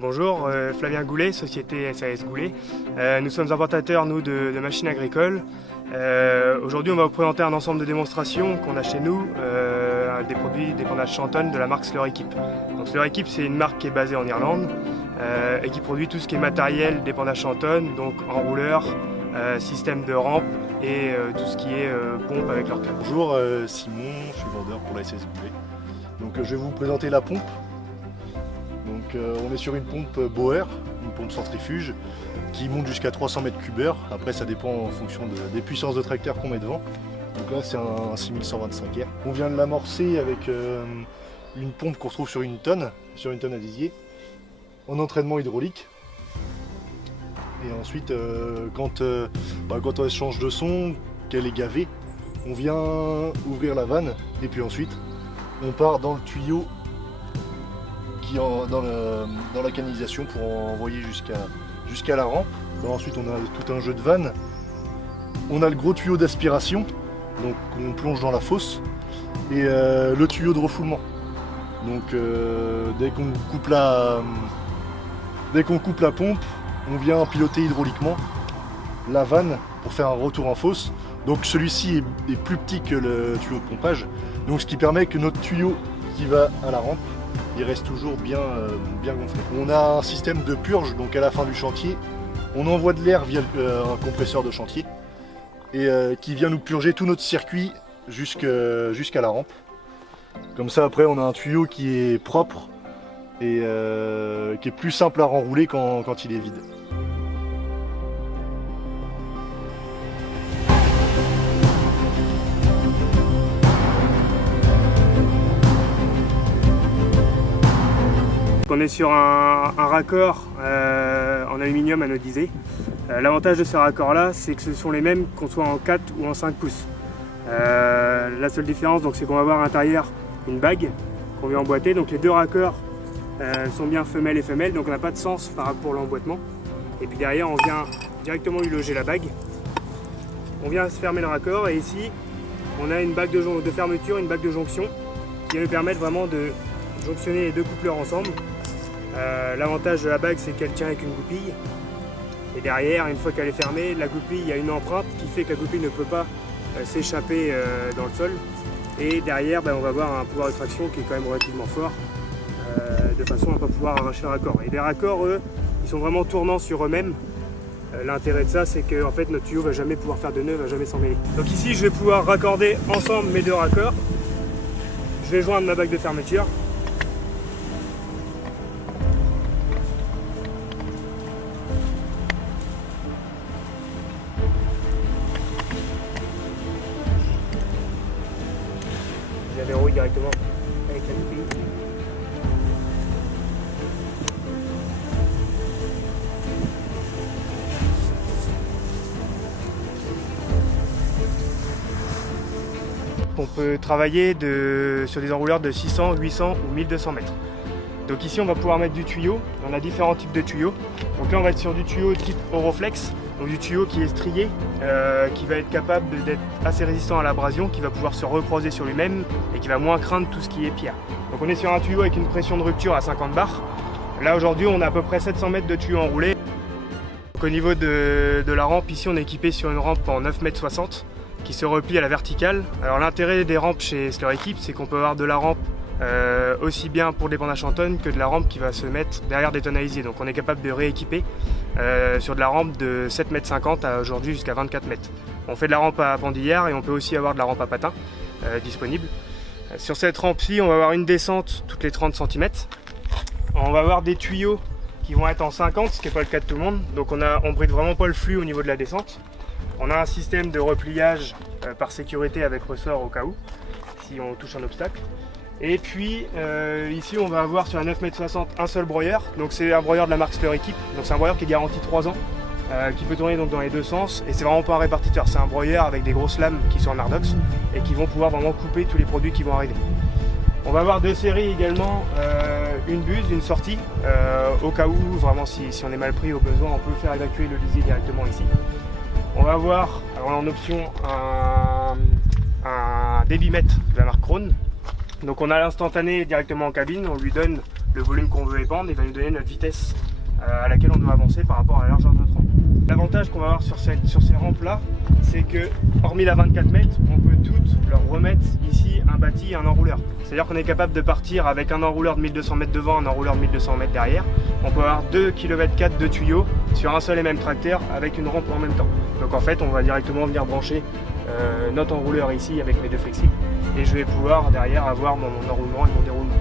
Bonjour, Flavien Goulet, société SAS Goulet. Nous sommes importateurs de machines agricoles. Aujourd'hui, on va vous présenter un ensemble de démonstrations qu'on a chez nous, des produits d'épandage Shanton de la marque Slurry Equip. Donc Slurry Equip, c'est une marque qui est basée en Irlande et qui produit tout ce qui est matériel d'épandage Shanton, donc enrouleur, système de rampe et tout ce qui est pompe avec leur câble. Bonjour, Simon, je suis vendeur pour la SAS Goulet. Donc je vais vous présenter la pompe. Donc on est sur une pompe Bauer, une pompe centrifuge qui monte jusqu'à 300 m3. Après ça dépend en fonction des puissances de tracteur qu'on met devant. Donc là c'est un 6125R. On vient de l'amorcer avec une pompe qu'on retrouve sur une tonne à lisier, en entraînement hydraulique. Et ensuite quand elle change de son, qu'elle est gavée, on vient ouvrir la vanne et puis ensuite on part dans le tuyau dans la canalisation pour envoyer jusqu'à la rampe. Alors ensuite on a tout un jeu de vannes. On a le gros tuyau d'aspiration, donc on plonge dans la fosse, et le tuyau de refoulement. Donc dès qu'on coupe la pompe, on vient piloter hydrauliquement la vanne pour faire un retour en fosse. Donc celui-ci est plus petit que le tuyau de pompage, donc ce qui permet que notre tuyau qui va à la rampe, il reste toujours bien gonflé. On a un système de purge, donc à la fin du chantier, on envoie de l'air via un compresseur de chantier et qui vient nous purger tout notre circuit jusqu'à la rampe. Comme ça après on a un tuyau qui est propre et qui est plus simple à renrouler quand il est vide. On est sur un raccord en aluminium anodisé. L'avantage de ce raccord là, c'est que ce sont les mêmes qu'on soit en 4 ou en 5 pouces. La seule différence, c'est qu'on va avoir à l'intérieur une bague qu'on vient emboîter. Donc les deux raccords sont bien femelle et femelle, donc on n'a pas de sens par rapport à l'emboîtement. Et puis derrière, on vient directement lui loger la bague. On vient se fermer le raccord et ici, on a une bague de fermeture, une bague de jonction qui va nous permettre vraiment de jonctionner les deux coupleurs ensemble. L'avantage de la bague, c'est qu'elle tient avec une goupille. Et derrière, une fois qu'elle est fermée, la goupille, il y a une empreinte qui fait que la goupille ne peut pas s'échapper dans le sol. Et derrière, on va avoir un pouvoir de traction qui est quand même relativement fort, de façon à ne pas pouvoir arracher le raccord. Et les raccords, eux, ils sont vraiment tournants sur eux-mêmes. L'intérêt de ça, c'est que en fait, notre tuyau ne va jamais pouvoir faire de nœud, ne va jamais s'en mêler. Donc ici, je vais pouvoir raccorder ensemble mes deux raccords. Je vais joindre ma bague de fermeture. Je la verrouille directement avec la goupille. On peut travailler sur des enrouleurs de 600, 800 ou 1200 mètres. Donc ici on va pouvoir mettre du tuyau, on a différents types de tuyaux. Donc là on va être sur du tuyau type Oroflex, donc du tuyau qui est strié, qui va être capable d'être assez résistant à l'abrasion, qui va pouvoir se recroiser sur lui-même et qui va moins craindre tout ce qui est pierre. Donc on est sur un tuyau avec une pression de rupture à 50 bars. Là aujourd'hui on a à peu près 700 mètres de tuyau enroulé. Donc, au niveau de la rampe, ici on est équipé sur une rampe en 9,60 m qui se replie à la verticale. Alors l'intérêt des rampes chez Slurry Equip, c'est qu'on peut avoir de la rampe aussi bien pour l'épandage Shanton que de la rampe qui va se mettre derrière des tonnes à lisier. Donc on est capable de rééquiper sur de la rampe de 7,50 m à aujourd'hui jusqu'à 24 m. On fait de la rampe à pendillère et on peut aussi avoir de la rampe à patins disponible. Sur cette rampe-ci, on va avoir une descente toutes les 30 cm. On va avoir des tuyaux qui vont être en 50, ce qui n'est pas le cas de tout le monde. Donc on bride vraiment pas le flux au niveau de la descente. On a un système de repliage par sécurité avec ressort au cas où, si on touche un obstacle. Et puis ici on va avoir sur un 9,60 m un seul broyeur. Donc c'est un broyeur de la marque Slurry Equip. Donc c'est un broyeur qui est garanti 3 ans, qui peut tourner donc dans les deux sens. Et c'est vraiment pas un répartiteur, c'est un broyeur avec des grosses lames qui sont en Ardox et qui vont pouvoir vraiment couper tous les produits qui vont arriver. On va avoir deux séries également, une buse, une sortie, au cas où vraiment si on est mal pris au besoin, on peut faire évacuer le lisier directement ici. On va avoir en option un débitmètre de la marque Krone. Donc on a l'instantané directement en cabine, on lui donne le volume qu'on veut épandre, il va nous donner notre vitesse à laquelle on doit avancer par rapport à la largeur de notre rampe. L'avantage qu'on va avoir sur ces rampes-là, c'est que, hormis la 24 mètres, on peut toutes leur remettre ici un bâti et un enrouleur. C'est-à-dire qu'on est capable de partir avec un enrouleur de 1200 mètres devant, un enrouleur de 1200 mètres derrière. On peut avoir 2,4 km de tuyaux sur un seul et même tracteur avec une rampe en même temps. Donc en fait, on va directement venir brancher notre enrouleur ici avec mes deux flexibles et je vais pouvoir derrière avoir mon enroulement et mon déroulement.